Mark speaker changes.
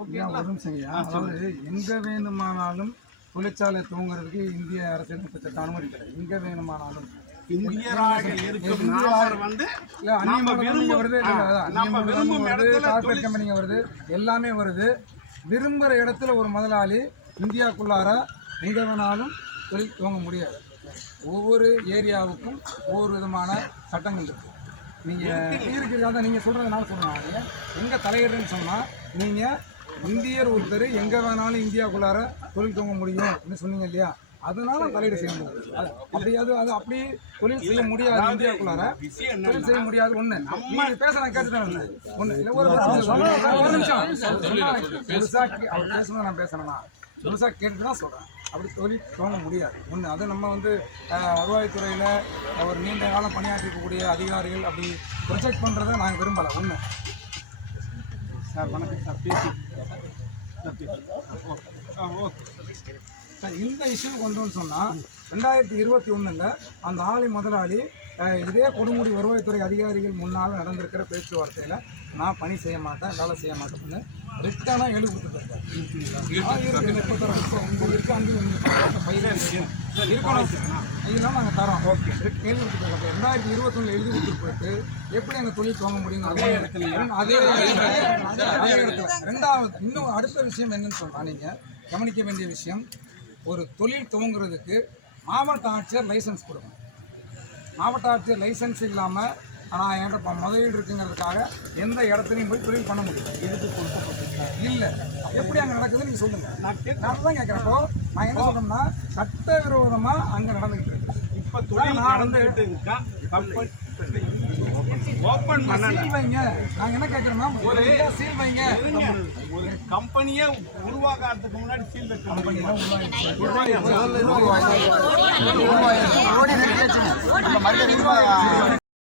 Speaker 1: ஒரு நிமிஷம் ஐயா. அதாவது எங்க வேணுமானாலும் தொழிற்சாலை துவங்குறதுக்கு இந்திய அரசியலமைப்பு சட்டம் அனுமதிக்கிறது எங்க வேணுமானாலும்.
Speaker 2: இந்தியராக இருக்கும். வந்து
Speaker 1: வருது
Speaker 2: நம்ம விரும்பும் இடத்துல
Speaker 1: கம்பெனிங்க வருது எல்லாமே வருது. விரும்புகிற இடத்துல ஒரு முதலாளி இந்தியாக்குள்ளார எங்க வேணாலும் தொழில் துவங்க முடியாது. ஒவ்வொரு ஏரியாவுக்கும் ஒவ்வொரு விதமான சட்டங்கள் இருக்கு. நீங்க இருக்கிறதா நீங்க சொல்றதுனால சொல்றாங்க எங்க தலையிடுறேன்னு சொன்னா நீங்க இந்தியர் ஒருத்தர் எங்கே வேணாலும் இந்தியாவுக்குள்ளார தொழில் துவங்க முடியும் அப்படின்னு சொன்னீங்க இல்லையா? அதனால தலையீடு செய்ய முடியாது அது- அப்படி அது அது அப்படி தொழில் செய்ய முடியாது இந்தியாக்குள்ளார. தொழில் செய்ய முடியாது. ஒண்ணு நம்ம பேச நான் கேட்டுதான் ஒண்ணு. இல்லை ஒரு ஒரு நிமிஷம் சொன்னா, கே- அவர் பேசணும் நான் பேசணும்னா முழுசா கேட்டு தான் சொல்றேன். அப்படி தொழில் தோண முடியாது. ஒன்று அது நம்ம வந்து வருவாய்த்துறையில் ஒரு நீண்ட காலம் பணியாற்றிருக்கக்கூடிய அதிகாரிகள் அப்படி ப்ரொஜெக்ட் பண்ணுறதை நாங்கள் விரும்பலை. ஒன்று சார் வணக்கம் சார். பேசி சார் பேசி ஓகே ஆ ஓகே சார், இந்த இஷ்யூ கொண்டு வந்து சொன்னால் ரெண்டாயிரத்தி இருபத்தி ஒன்றில் அந்த ஆலை முதலாளி இதே கொடுமுடி வருவாய்த்துறை அதிகாரிகள் முன்னால் நடந்திருக்கிற பேச்சுவார்த்தையில் நான் பணி செய்ய மாட்டேன் வேலை செய்ய மாட்டேன்னு ரிட்டனாக எழுதி கொடுத்துருக்காரு முப்பத்தாறு வருஷம் இங்கே இருக்கு அங்கே இருக்கணும் இதெல்லாம் நாங்கள் தரோம் ஓகே எழுதி கொடுத்துருக்கோம் ரெண்டாயிரத்தி இருபத்தொன்னில் எழுதி கொடுத்துட்டு போயிட்டு எப்படி எங்கள் தொழில் துவங்க முடியும் அதே இடத்துல அதே அதே இடத்துல ரெண்டாவது இன்னும் அடுத்த விஷயம் என்னன்னு சொன்னா நீங்கள் கவனிக்க வேண்டிய விஷயம் ஒரு தொழில் துவங்குறதுக்கு மாவட்ட ஆட்சியர் லைசன்ஸ் கொடுக்கணும். மாவட்ட ஆட்சியர் லைசன்ஸ் இல்லாமல் ஆனால் என்கிட்ட முதலீடு இருக்குங்கிறதுக்காக எந்த இடத்துலையும் போய் தொழில் பண்ண முடியும் இதுக்கு கொடுக்கப்பட்டிருக்கா? இல்லை. எப்படி அங்கே நடக்குதுன்னு நீங்கள் சொல்லுங்கள் நான் நான் தான் கேட்குறப்போ நான் என்ன சொல்கிறேன்னா சட்டவிரோதமாக அங்கே நடந்துகிட்டு இருக்கு.
Speaker 2: இப்ப தொழில்
Speaker 1: நான்
Speaker 2: நடந்துகிட்டு இருக்கா? ஓபன் பண்ணல
Speaker 1: சீல் வைங்க நாங்கள் என்ன கேட்குறோம்னா ஒரு சீல் வைங்க.
Speaker 2: ஒரு கம்பெனியே உருவாகிறதுக்கு முன்னாடி சீல் வைக்கணும்
Speaker 1: உருவாயிருச்சு.